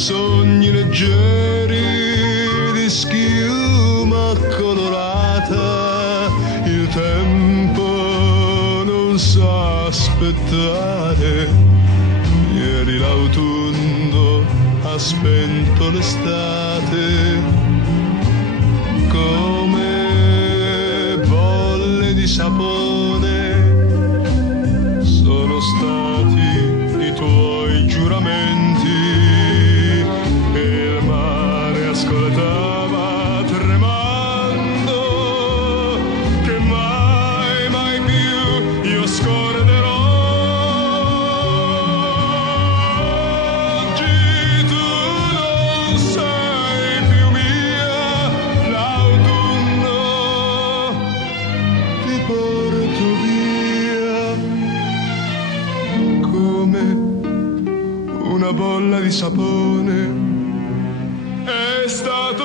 sogni leggeri di schiuma colorata, il tempo non sa aspettare, ieri l'autunno ha spento l'estate, come bolle di sapone sono stati i tuoi giuramenti. Il mare ascoltava tremando che mai, mai più io scorderò. Oggi tu non sei più mia, l'autunno ti porto via come una bolla di sapone. È stato